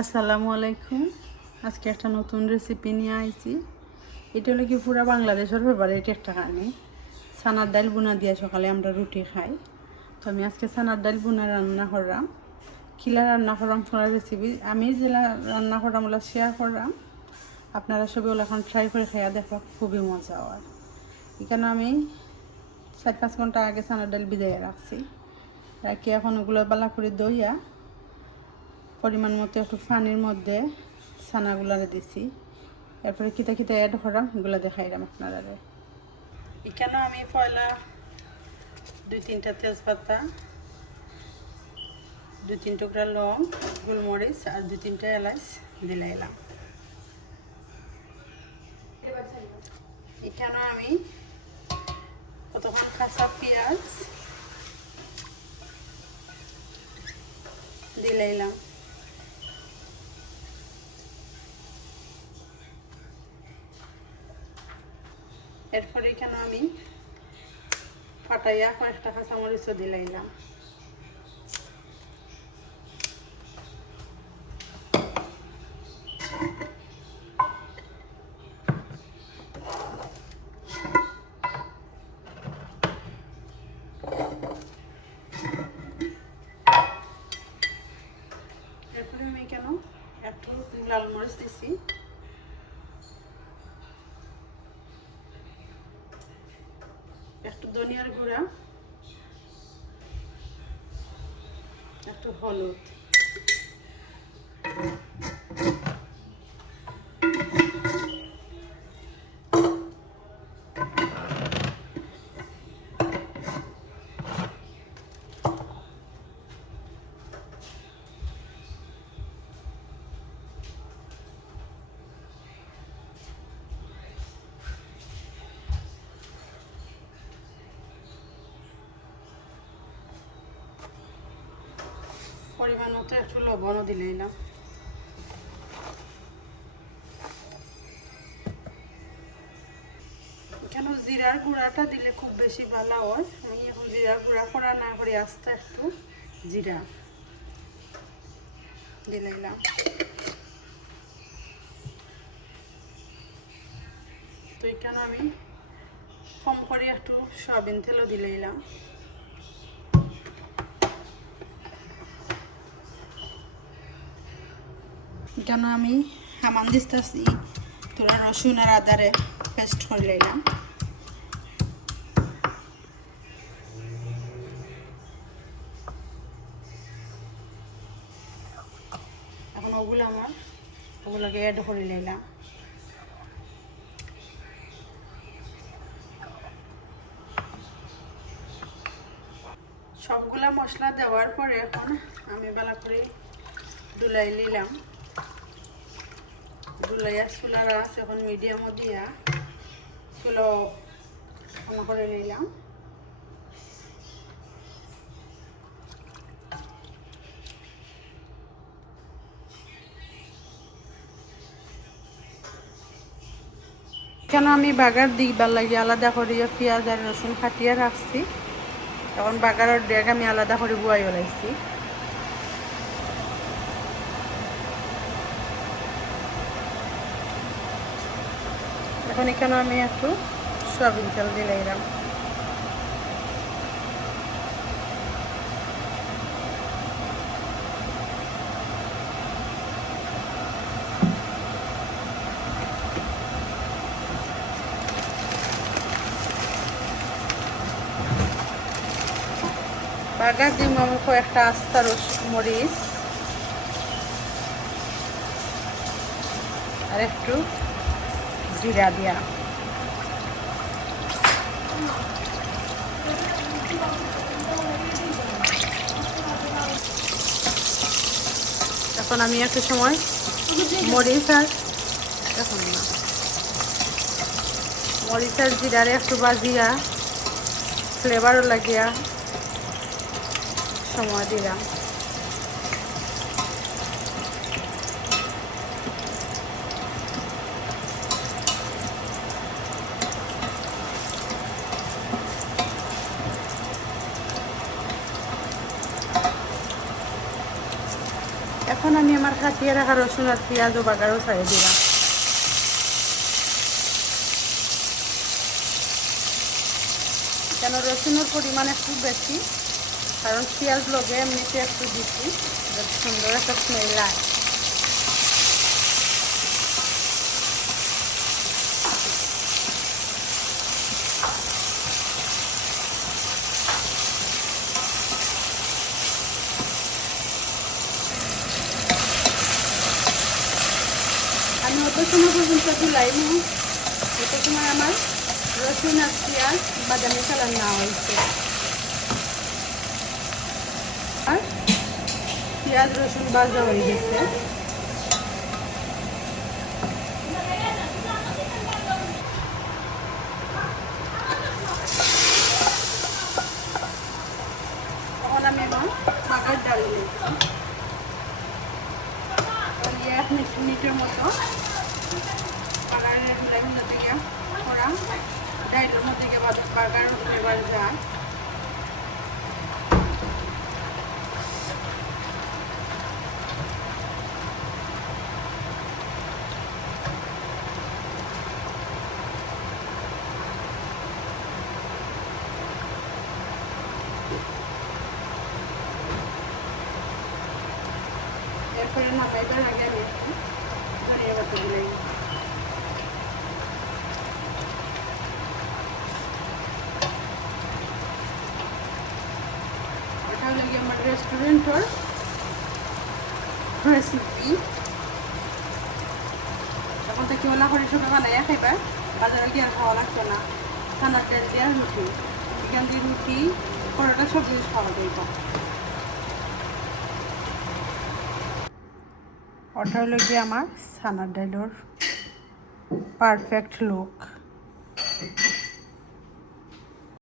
আসসালামু আলাইকুম। আজকে একটা নতুন রেসিপি নিয়ে আইছি। এটা হলো কি পুরা বাংলাদেশের ফেভারিট একটা কারণে ছানার ডাল বুনা দিয়ে সকালে আমরা রুটি খাই। তো আমি আজকে ছানার ডাল বুনা রান্না করলাম। কিলা রান্না করলাম পুরা রেসিপি আমি যেটা রান্না করলাম ওগুলো শেয়ার করলাম। আপনারা সবাই ওগুলো এখন ট্রাই করে খাইয়া দেখো, খুবই মজা হয়। এখানে আমি 4-5 ঘন্টা আগে ছানার ডাল ভিজাইয়া রাখছি। রাখি এখন ওগুলো বালা করে দইয়া পরিমাণ মতো একটু পানির মধ্যে ছানাগুলারে দিছি। এরপরে কিতা কিতা অ্যাড করাম এগুলো দেখাইলাম আপনারা। এখানে আমি পয়লা 2-3টা তেজপাতা, 2-3 টুকরা লং, গোলমরিচ আর 2-3টা এলাচ দিলাইলাম। এখানে আমি কতক্ষণ কাঁচা পেঁয়াজ দিলাইলাম। এরপরে এখানে আমি ফাটাইয়া কয়েকটা কাঁচামরিচও দিলাইলাম। এরপরে আমি কেন একটু লাল মরিচ দিছি, একটু ধনিয়ার গুঁড়া, একটু হলুদ, পরিমাণ মতো একটু লবণও দিলাম। কেন জিরার গুঁড়াটা দিলে খুব বেশি ভালো হয়। আমি এখন জিরার গুঁড়া করা না করে আস্তে একটু জিরা দিলাম। তো এখানে আমি কম করে একটু সয়াবিন তেলও দিলাম। এখানে আমি হামান দিতেছি তোরা রসুন আর আদারে পেস্ট করে নিলাম। এখন ওগুলোকে অ্যাড করে নিলাম। সবগুলা মশলা দেওয়ার পরে এখন আমি ভালো করে ডুলাই নিলাম। ডুলাইয়া চুলার আঁচ এখন মিডিয়ামও দিয়া চুলো অন করে নিলাম। কেন আমি বাগার দিবার লাগে আলাদা করিয়া পেঁয়াজ আর রসুন কাটিয়ে রাখছি। এখন বাগারের ডেক আমি আলাদা করে বুয়াই ওলাইছি। এখন এখানে আমি একটু সয়াবিন তেল দিলাম। বাগার দিম আমি কয়েকটা আস্তা মরিচ আর একটু জিরা দিয়া। এখন আমি একটা সময় মরিচ আর জিরারে একটু বাজিয়া ফ্লেভারও লাগিয়া সময় দিলাম। এখন আমি আমার কাটিয়ে রাখা রসুন আর পেঁয়াজ ও বাগারও ছাড়িয়ে দিলাম। কেন রসুনের পরিমাণ একটু বেশি, কারণ পেঁয়াজ লগে এমনিতে একটু দিচ্ছি, সুন্দর একটা স্মেল হয়। আমি অত সময় পর্যন্ত তুলাইনি, অত সময় আমার রসুন আর পেঁয়াজ বাদামি কালার না হয়েছে। আর পেঁয়াজ রসুন ভাজা হয়ে গেছে। তখন আমি এখন মাছের ডাল দিয়েছিলাম, 1 মিনিটের মতো বাগানের গুলাই মধ্যে গিয়ে ওরা ডাইলের মধ্যে গিয়ে বাগান ফ্লেভার যায়। এরপরে নামাইবার আগে আমি ধনিয়া পাতা দিলাম। এটা হলো গিয়ে আমার রেস্টুরেন্টের রেসিপি। তখন থেকে ওলা করে সবাই বানাইয়া খাইবা, বাজারে গিয়ে আর খাওয়া লাগতো না। ছানার তেল দিয়ে রুটি, এখান দিয়ে রুটি পরোটা সব জিনিস খাওয়া যাইব। ওটা হলো গিয়ে আমার ছানার ডাইলের পারফেক্ট লুক।